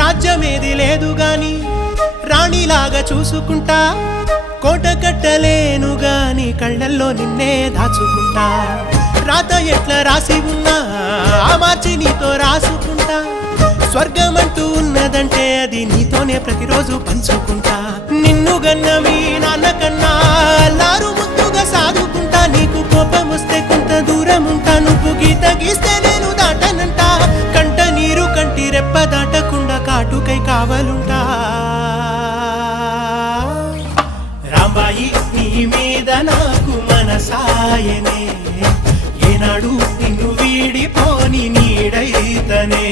రాజ్యమేది లేదు గాని రాణిలాగా చూసుకుంటా, కోట కట్టలేను గాని కళ్ళల్లో నిన్నే దాచుకుంటా. రాత ఎట్లా రాసి ఉన్నా ఆ మార్చి నీతో రాసుకుంటా. స్వర్గమంటూ ఉన్నదంటే అది నీతోనే ప్రతిరోజు పంచుకుంటా. నిన్ను గన్న మీ నాన్న కన్నా లారు ముద్దుగా సాదుకుంటా. నీకు కోపం వస్తే కొంత దూరం ఉంటా, నువ్వు గీత గీస్తే నేను దాటనంట. కంట నీరు కంటి రెప్ప దాటకుండా కాటుకై కావలుంటా. రాంబాయి నీ మీద నాకు మనసాయనే, ఏనాడు నిన్ను వీడిపోని నీడైతనే.